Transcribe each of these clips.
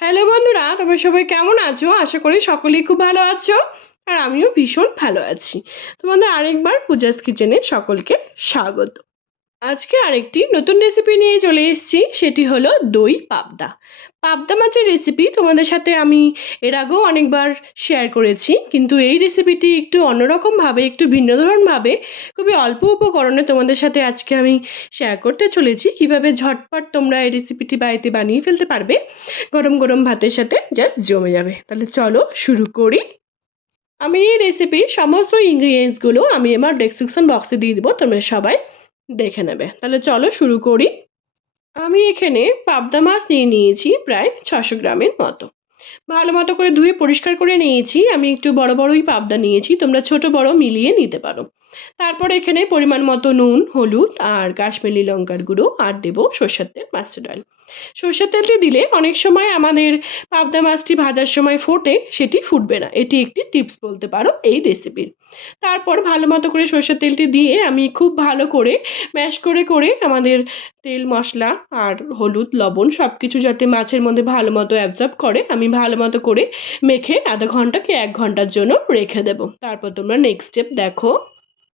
Hello বন্ধুরা, তোমরা সবাই কেমন আছো? আশা করি সকলেই খুব ভালো আছো। আর আমিও ভীষণ ভালো আছি। তোমাদের আরেকবার পূজাস কিচেনে সকলকে স্বাগত। আজকে আরেকটি নতুন রেসিপি নিয়ে চলে এসেছি, সেটি হলো দই পাবদা। পাবদা মাছের রেসিপি তোমাদের সাথে আমি এর আগেও অনেকবার শেয়ার করেছি, কিন্তু এই রেসিপিটি একটু অন্যরকমভাবে, একটু ভিন্ন ধরনভাবে, খুবই অল্প উপকরণে তোমাদের সাথে আজকে আমি শেয়ার করতে চলেছি কিভাবে ঝটপট তোমরা এই রেসিপিটি বাড়িতে বানিয়ে ফেলতে পারবে। গরম গরম ভাতের সাথে জাস্ট জমে যাবে। তাহলে চলো শুরু করি। আমি এই রেসিপির সমস্ত ইনগ্রিডিয়েন্টসগুলো আমি আমার ডেসক্রিপশন বক্সে দিয়ে দেবো, তোমরা সবাই দেখে নেবে। তাহলে চলো শুরু করি। আমি এখানে পাবদা মাছ নিয়ে নিয়েছি প্রায় 600 গ্রামের মতো। ভালো মতো করে ধুয়ে পরিষ্কার করে নিয়েছি। আমি একটু বড় বড়ই পাবদা নিয়েছি, তোমরা ছোট বড় মিলিয়ে নিতে পারো। তারপর এখানে পরিমাণ মতো নুন, হলুদ আর কাশ্মীরি লঙ্কার গুঁড়ো আর দেবো সর্ষের তেল, মাস্টার্ড অয়েল। সর্ষের তেলটি দিলে অনেক সময় আমাদের পাবদা মাছটি ভাজার সময় ফোটে, সেটি ফুটবে না। এটি একটি টিপস বলতে পারো এই রেসিপির। তারপর ভালো মতো করে সর্ষের তেলটি দিয়ে আমি খুব ভালো করে ম্যাশ করে করে আমাদের তেল, মশলা আর হলুদ, লবণ সব কিছু যাতে মাছের মধ্যে ভালো মতো অ্যাবজর্ব করে, আমি ভালো মতো করে মেখে আধা ঘন্টা কি 1 ঘন্টার জন্য রেখে দেবো। তারপর তোমরা নেক্সট স্টেপ দেখো।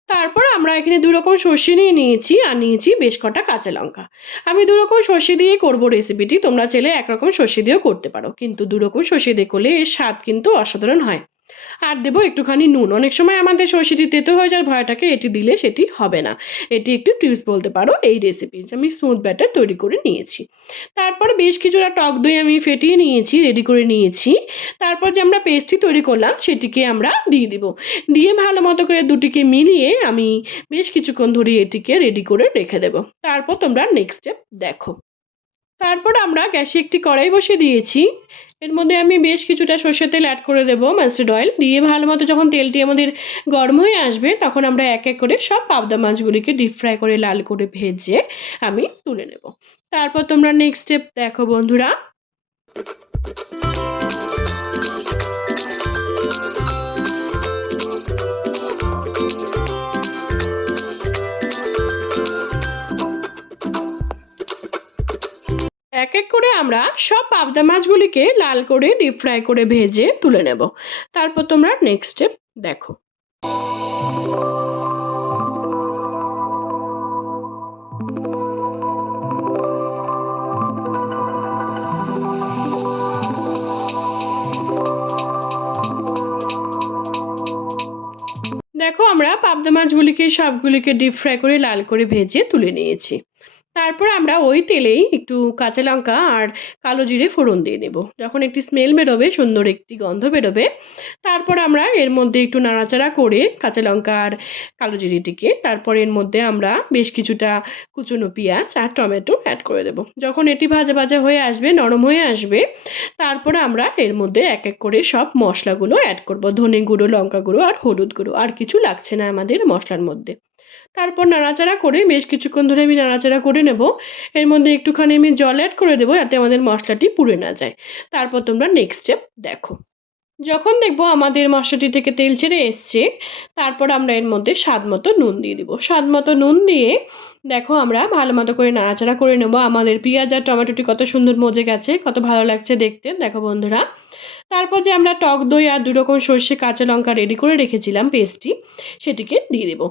তারপর আমরা এখানে 2 রকম সর্ষে নিয়ে নিয়েছি আর নিয়েছি বেশ কটা কাঁচা লঙ্কা। আমি 2 রকম সর্ষে দিয়ে করব রেসিপিটি। তোমরা চাইলে 1 রকম সর্ষে দিয়েও করতে পারো, কিন্তু 2 রকম সর্ষে দিয়ে করলে এর স্বাদ কিন্তু অসাধারণ হয়। আর দেবো একটুখানি নুন। অনেক সময় আমাদের সর্ষেটি তেতো হয়ে যাওয়ার ভয় থাকে, এটি দিলে সেটি হবে না। এটি একটু টিপস বলতে পারো এই রেসিপির। আমি স্মুথ ব্যাটার তৈরি করে নিয়েছি। তারপর বেশ কিছুটা টক দই আমি ফেটিয়ে নিয়েছি, রেডি করে নিয়েছি। তারপর যে আমরা পেস্টটি তৈরি করলাম সেটিকে আমরা দিয়ে দিব। দিয়ে ভালো মতো করে দুটিকে মিলিয়ে আমি বেশ কিছুক্ষণ ধরে এটিকে রেডি করে রেখে দেব। তারপর তোমরা নেক্সট স্টেপ দেখো। তারপর আমরা গ্যাসে একটি কড়াই বসিয়ে দিয়েছি। এর মধ্যে আমি বেশ কিছুটা সর্ষের তেল অ্যাড করে দেবো, মাস্টার্ড অয়েল দিয়ে ভালো মতো যখন তেলটি আমাদের গরম হয়ে আসবে, তখন আমরা এক এক করে সব পাবদা মাছগুলিকে ডিপ ফ্রাই করে লাল করে ভেজে আমি তুলে নেব। তারপর তোমরা নেক্সট স্টেপ দেখো বন্ধুরা। এক এক করে আমরা সব পাবদা মাছগুলিকে লাল করে ডিপ ফ্রাই করে ভেজে তুলে নেব। তারপর তোমরা নেক্সট স্টেপ দেখো। দেখো আমরা পাবদা মাছগুলিকে সবগুলিকে ডিপ ফ্রাই করে লাল করে ভেজে তুলে নিয়েছি। তারপর আমরা ওই তেলেই একটু কাঁচা লঙ্কা আর কালো জিরে ফোড়ন দিয়ে নেব। যখন একটি স্মেল বেরোবে, সুন্দর একটি গন্ধ বেরোবে, তারপর আমরা এর মধ্যে একটু নাড়াচাড়া করে কাঁচা লঙ্কা আর কালো জিরেটিকে, তারপর এর মধ্যে আমরা বেশ কিছুটা কুচনো পেঁয়াজ আর টমেটো অ্যাড করে দেব। যখন এটি ভাজা ভাজা হয়ে আসবে, নরম হয়ে আসবে, তারপরে আমরা এর মধ্যে এক এক করে সব মশলাগুলো অ্যাড করব। ধনে গুঁড়ো, লঙ্কা গুঁড়ো আর হলুদ গুঁড়ো, আর কিছু লাগছে না আমাদের মশলার মধ্যে। তারপর নাড়াচাড়া করে বেশ কিছুক্ষণ ধরে আমি নাড়াচাড়া করে নেব। এর মধ্যে একটুখানি আমি জল অ্যাড করে দেবো, যাতে আমাদের মশলাটি পুড়ে না যায়। তারপর তোমরা নেক্সট স্টেপ দেখো। যখন দেখবো আমাদের মশলাটি থেকে তেল ছেড়ে এসছে, তারপর আমরা এর মধ্যে স্বাদ মতো নুন দিয়ে দিব। স্বাদ মতো নুন দিয়ে দেখো আমরা ভালো মতো করে নাড়াচাড়া করে নেব। আমাদের পেঁয়াজ আর টমেটোটি কত সুন্দর মজে গেছে, কত ভালো লাগছে দেখতে, দেখো বন্ধুরা। তারপর যে আমরা টক দই আর 2 রকম সর্ষে, কাঁচা লঙ্কা রেডি করে রেখেছিলাম পেস্টটি, সেটিকে দিয়ে দেব।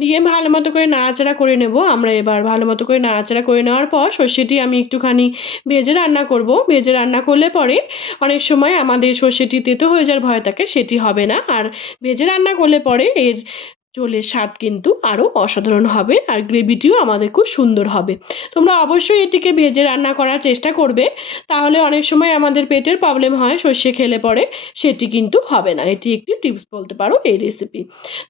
দিয়ে ভালো মতো করে নাড়াচাড়া করে নেব। আমরা এবার ভালো মতো করে নাড়াচাড়া করে নেওয়ার পর সর্ষেটি আমি একটুখানি ভেজে রান্না করব। ভেজে রান্না করলে পরে অনেক সময় আমাদের সর্ষেটি তেতো হয়ে যাওয়ার ভয় থাকে, সেটি হবে না। আর ভেজে রান্না করলে পরে এর ঝোলের স্বাদ কিন্তু আরও অসাধারণ হবে, আর গ্রেভিটিও আমাদের খুব সুন্দর হবে। তোমরা অবশ্যই এটিকে ভেজে রান্না করার চেষ্টা করবে, তাহলে অনেক সময় আমাদের পেটের প্রবলেম হয় সর্ষে খেলে পরে, সেটি কিন্তু হবে না। এটি একটি টিপস বলতে পারো এই রেসিপি।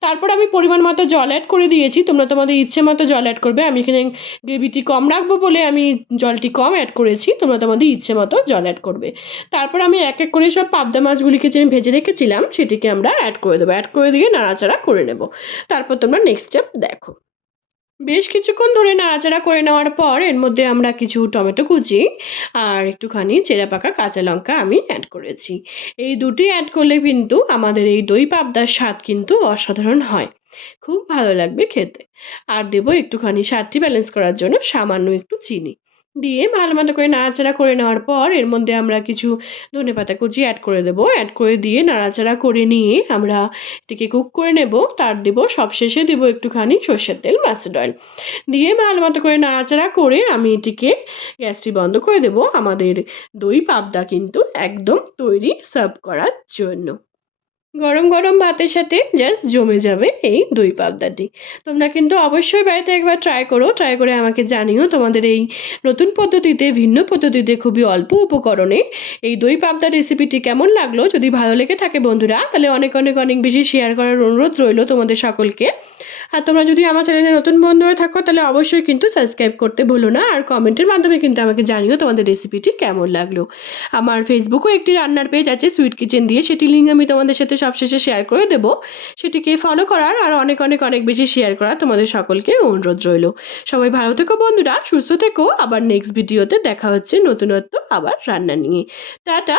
তারপর আমি পরিমাণ মতো জল অ্যাড করে দিয়েছি, তোমরা তোমাদের ইচ্ছে মতো জল অ্যাড করবে। আমি এখানে গ্রেভিটি কম রাখবো বলে আমি জলটি কম অ্যাড করেছি, তোমরা তোমাদের ইচ্ছে মতো জল অ্যাড করবে। তারপর আমি এক এক করে সব পাবদা মাছগুলিকে যে আমি ভেজে রেখেছিলাম সেটিকে আমরা অ্যাড করে দেবো। অ্যাড করে দিয়ে নাড়াচাড়া করে নেব। তারপর তোমরা নেক্সট স্টেপ দেখো। বেশ কিছুক্ষণ ধরে নাড়াচাড়া করে নেওয়ার পর এর মধ্যে আমরা কিছু টমেটো কুচি আর একটুখানি চেরা পাকা কাঁচা লঙ্কা আমি অ্যাড করেছি। এই দুটি অ্যাড করলে কিন্তু আমাদের এই দই পাবদার স্বাদ কিন্তু অসাধারণ হয়, খুব ভালো লাগবে খেতে। আর দেবো একটুখানি স্বাদটি ব্যালেন্স করার জন্য সামান্য একটু চিনি। দিয়ে ভালো মতো করে নাড়াচাড়া করে নেওয়ার পর এর মধ্যে আমরা কিছু ধনেপাতা কুচি অ্যাড করে দেবো। অ্যাড করে দিয়ে নাড়াচাড়া করে নিয়ে আমরা এটিকে কুক করে নেব। তার দেব সবশেষে দেব একটুখানি সর্ষের তেল, মাস্টার্ড অয়েল দিয়ে ভালো মতো করে নাড়াচাড়া করে আমি এটিকে গ্যাসটি বন্ধ করে দেব। আমাদের দই পাবদা কিন্তু একদম তৈরি সার্ভ করার জন্য। গরম গরম ভাতের সাথে জাস্ট জমে যাবে এই দই পাবদাটি। তোমরা কিন্তু অবশ্যই বাড়িতে একবার ট্রাই করো। ট্রাই করে আমাকে জানিও তোমাদের এই নতুন পদ্ধতিতে, ভিন্ন পদ্ধতিতে, খুবই অল্প উপকরণে এই দই পাবদা রেসিপিটি কেমন লাগলো। যদি ভালো লেগে থাকে বন্ধুরা, তাহলে অনেক অনেক অনেক বেশি শেয়ার করার অনুরোধ রইল তোমাদের সকলকে। আর তোমরা যদি আমার চ্যানেলে নতুন বন্ধু হয়ে থাকো তাহলে অবশ্যই কিন্তু সাবস্ক্রাইব করতে ভুলো না। আর কমেন্টের মাধ্যমে কিন্তু আমাকে জানিও তোমাদের রেসিপিটি কেমন লাগলো। আমার ফেসবুকেও একটি রান্নার পেজ আছে সুইট কিচেন দিয়ে, সেটি লিঙ্ক আমি তোমাদের সাথে সবশেষে শেয়ার করে দেবো। সেটিকে ফলো করার আর অনেক অনেক অনেক বেশি শেয়ার করার তোমাদের সকলকে অনুরোধ রইল। সবাই ভালো থেকো বন্ধুরা, সুস্থ থেকো। আবার নেক্সট ভিডিওতে দেখা হচ্ছে নতুনত্ব আবার রান্না নিয়ে। টাটা।